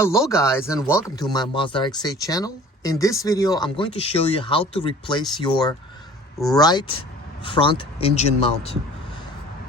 Hello guys, and welcome to my Mazda RX-8 channel. In this video I'm going to show you how to replace your right front engine mount.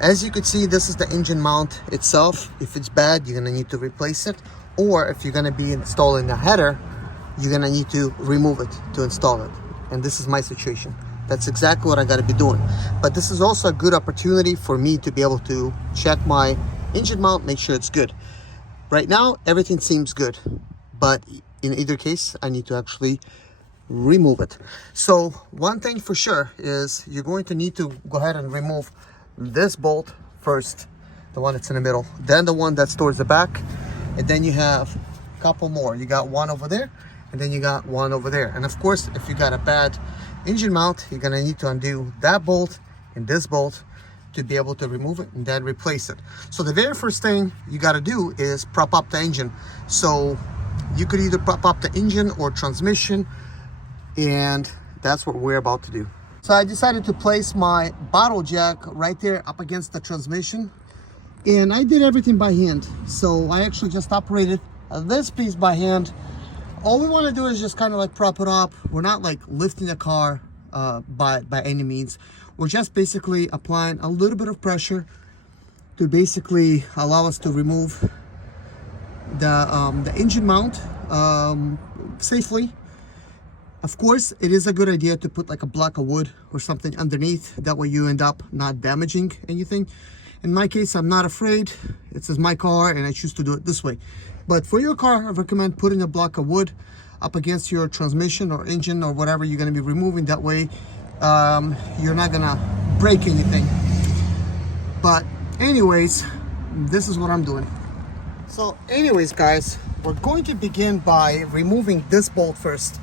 As you can see, this is the engine mount itself. If it's bad, you're gonna need to replace it, or if you're gonna be installing a header, you're gonna need to remove it to install it. And this is my situation. That's exactly what I gotta be doing. But this is also a good opportunity for me to be able to check my engine mount, make sure it's good. Right now, everything seems good, but in either case, I need to actually remove it. So one thing for sure is you're going to need to go ahead and remove this bolt first, the one that's in the middle, then the one that's towards the back, and then you have a couple more. You got one over there, and then you got one over there. And of course, if you got a bad engine mount, you're gonna need to undo that bolt and this bolt to be able to remove it and then replace it. So the very first thing you got to do is prop up the engine. So you could either prop up the engine or transmission, and that's what we're about to do. So I decided to place my bottle jack right there up against the transmission, and I did everything by hand. So I actually just operated this piece by hand. All we want to do is just kind of like prop it up. We're not like lifting the car by any means. We're just basically applying a little bit of pressure to basically allow us to remove the engine mount safely. Of course, it is a good idea to put like a block of wood or something underneath. That way you end up not damaging anything. In my case, I'm not afraid. This is my car and I choose to do it this way. But for your car, I recommend putting a block of wood up against your transmission or engine or whatever you're going to be removing. That way you're not gonna break anything. But anyways, this is what I'm doing. So anyways guys, we're going to begin by removing this bolt first.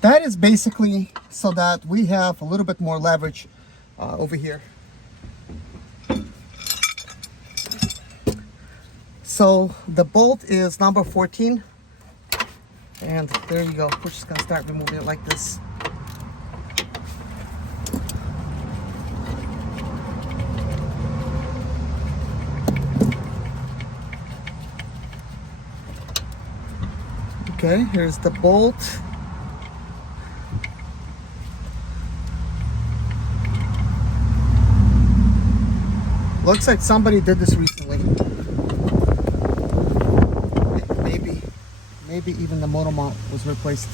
That is basically so that we have a little bit more leverage over here. So the bolt is number 14, and there you go. We're just gonna start removing it like this. Okay, here's the bolt. Looks like somebody did this recently. Maybe even the motor mount was replaced,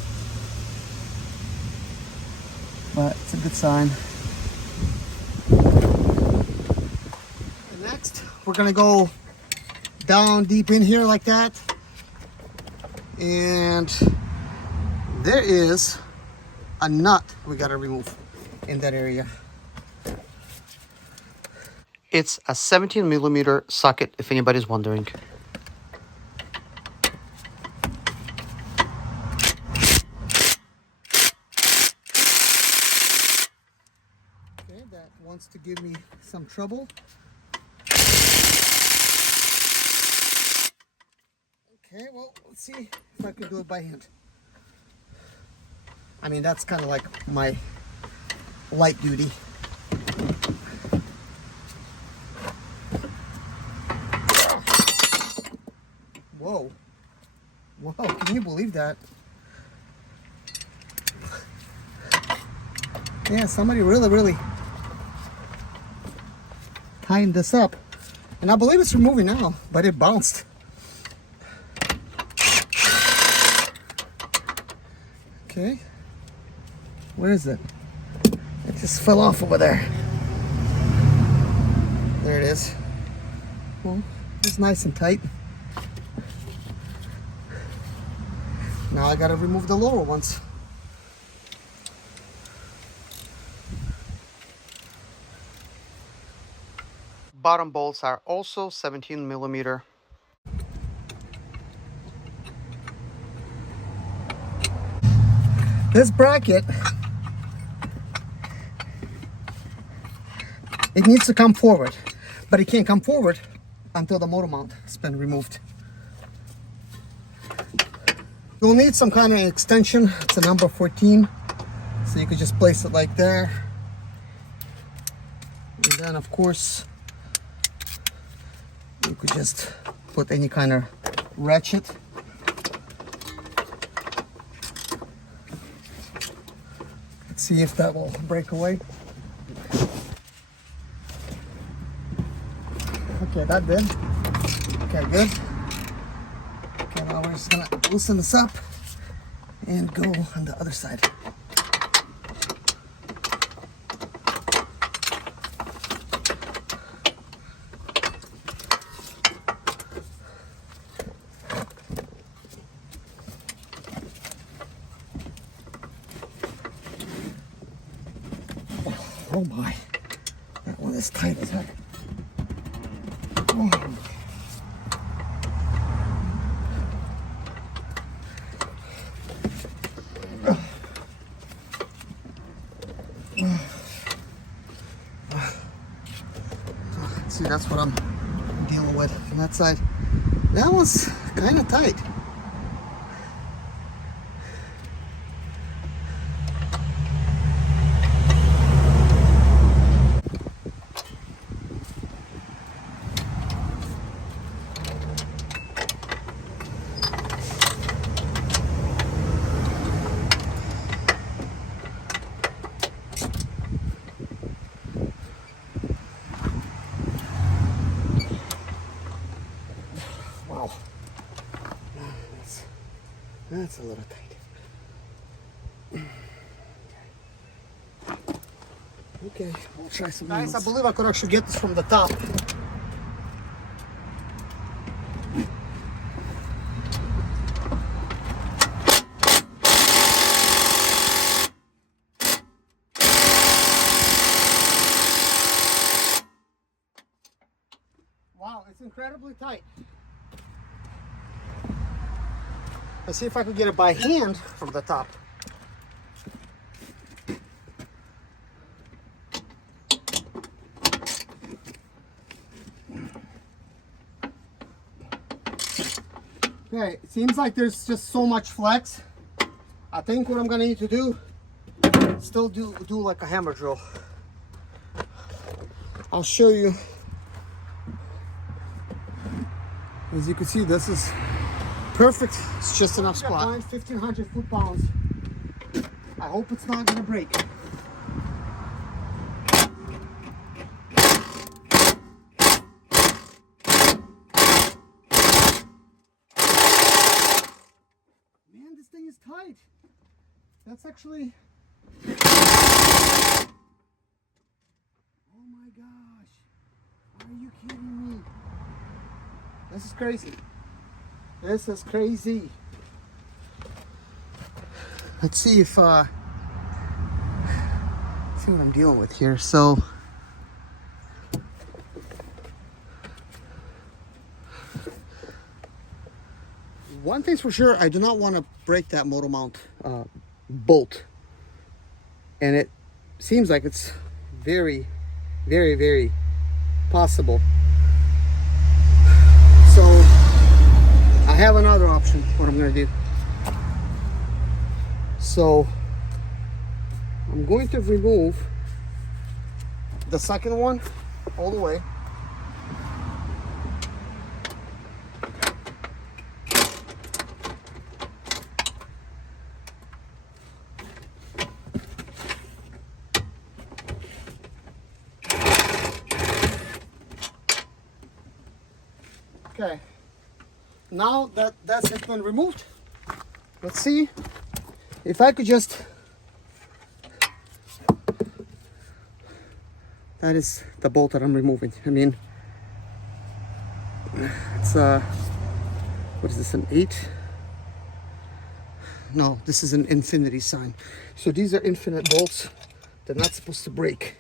but it's a good sign. And next, we're gonna go down deep in here like that, and there is a nut we gotta remove in that area. It's a 17mm socket, if anybody's wondering. That wants to give me some trouble. Okay, well, let's see if I can do it by hand. I mean, that's kind of like my light duty. Whoa. Whoa, can you believe that? Yeah, somebody really tying this up, and I believe it's removing now, but it bounced. Okay, where is it? It just fell off over there. There it is. Well, it's nice and tight. Now I gotta remove the lower ones. Bottom bolts are also 17mm. This bracket, it needs to come forward, but it can't come forward until the motor mount has been removed. You'll need some kind of extension. It's a number 14, so you could just place it like there. And then of course, you could just put any kind of ratchet. Let's see if that will break away. Okay, that did. Okay, good. Okay, now we're just gonna loosen this up and go on the other side. Oh my, that one is tight as heck. Oh. See, that's what I'm dealing with on that side. That was kind of tight. Wow, that's a little tight. Okay, we'll try some guys, I believe I could actually get this from the top. Wow, it's incredibly tight. Let's see if I could get it by hand from the top. Okay, it seems like there's just so much flex. I think what I'm gonna need to do, still do like a hammer drill. I'll show you. As you can see, this is perfect. It's just enough spot. 1,500 foot-pounds. I hope it's not gonna break. Man, this thing is tight. That's actually... Oh my gosh. Are you kidding me? This is crazy. This is crazy. Let's see if let's see what I'm dealing with here. So one thing's for sure, I do not want to break that motor mount bolt, and it seems like it's very, very, very possible. So I have another option, what I'm going to do. So I'm going to remove the second one all the way. Okay, now that that's it been removed, let's see if I could just, that is the bolt that I'm removing. I mean, it's what is this, an 8? No, this is an infinity sign. So these are infinite bolts. They're not supposed to break.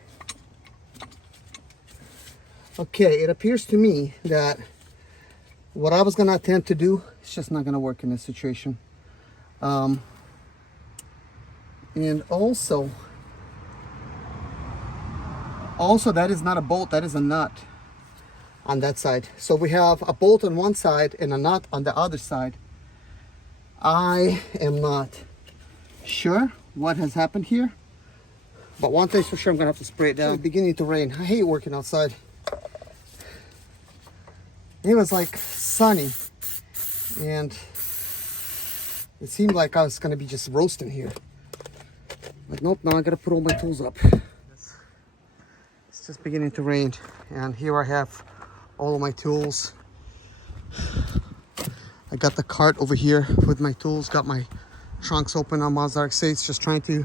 Okay, it appears to me that what I was gonna attempt to do, it's just not gonna work in this situation. And also that is not a bolt, that is a nut on that side. So we have a bolt on one side and a nut on the other side. I am not sure what has happened here, But one thing's for sure, I'm gonna have to spray it down. It's beginning to rain. I hate working outside. It was like sunny, and it seemed like I was gonna be just roasting here. Like, nope, now I gotta put all my tools up. It's just beginning to rain, and here I have all of my tools. I got the cart over here with my tools, got my trunks open on Mazda RX-8, just trying to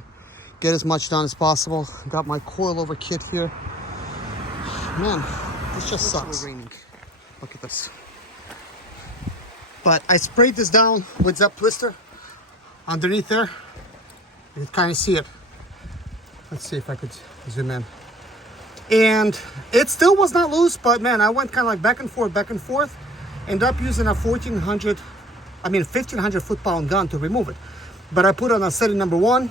get as much done as possible. Got my coilover kit here. Man, this just sucks. Raining. Look at this. But I sprayed this down with Zep Twister underneath there. You can kind of see it. Let's see if I could zoom in. And it still was not loose, but man, I went kind of like back and forth. Ended up using a 1500 foot-pound gun to remove it. But I put on a setting number 1.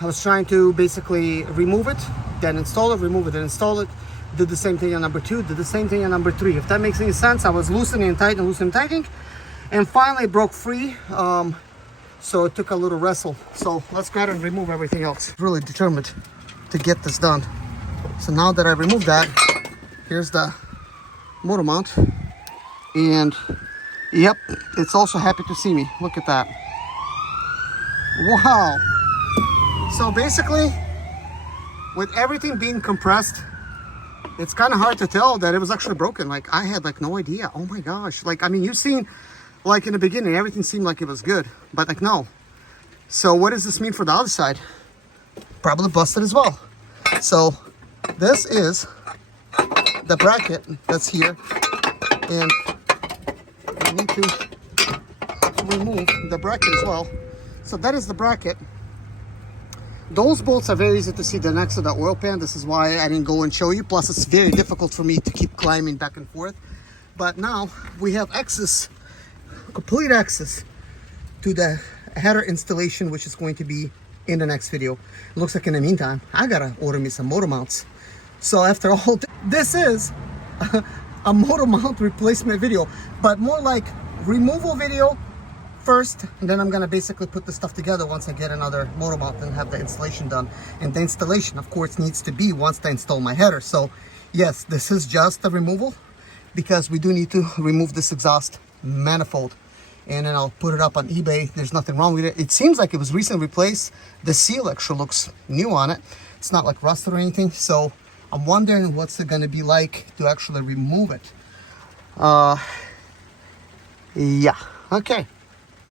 I was trying to basically remove it, then install it, remove it, then install it. Did the same thing on number 2, did the same thing on number 3. If that makes any sense, I was loosening and tightening, and finally it broke free. So it took a little wrestle. So let's go ahead and remove everything else. Really determined to get this done. So now that I removed that, here's the motor mount. And yep, it's also happy to see me. Look at that. Wow. So basically, with everything being compressed, it's kind of hard to tell that it was actually broken. Like, I had like no idea. Oh my gosh. Like, I mean, you've seen, like in the beginning, everything seemed like it was good, but like, no. So what does this mean for the other side? Probably busted as well. So this is the bracket that's here, and I need to remove the bracket as well. So that is the bracket. Those bolts are very easy to see, the next to the oil pan. This is why I didn't go and show you. Plus, it's very difficult for me to keep climbing back and forth. But now we have access, complete access to the header installation, which is going to be in the next video. It looks like in the meantime, I gotta order me some motor mounts. So after all, this is a motor mount replacement video, but more like removal video first, and then I'm gonna basically put the stuff together once I get another motor mount and have the installation done. And the installation, of course, needs to be once I install my header. So yes, this is just the removal, because we do need to remove this exhaust manifold, and then I'll put it up on eBay. There's nothing wrong with it. It seems like it was recently replaced. The seal actually looks new on it. It's not like rusted or anything. So I'm wondering what's it gonna be like to actually remove it. Yeah, okay.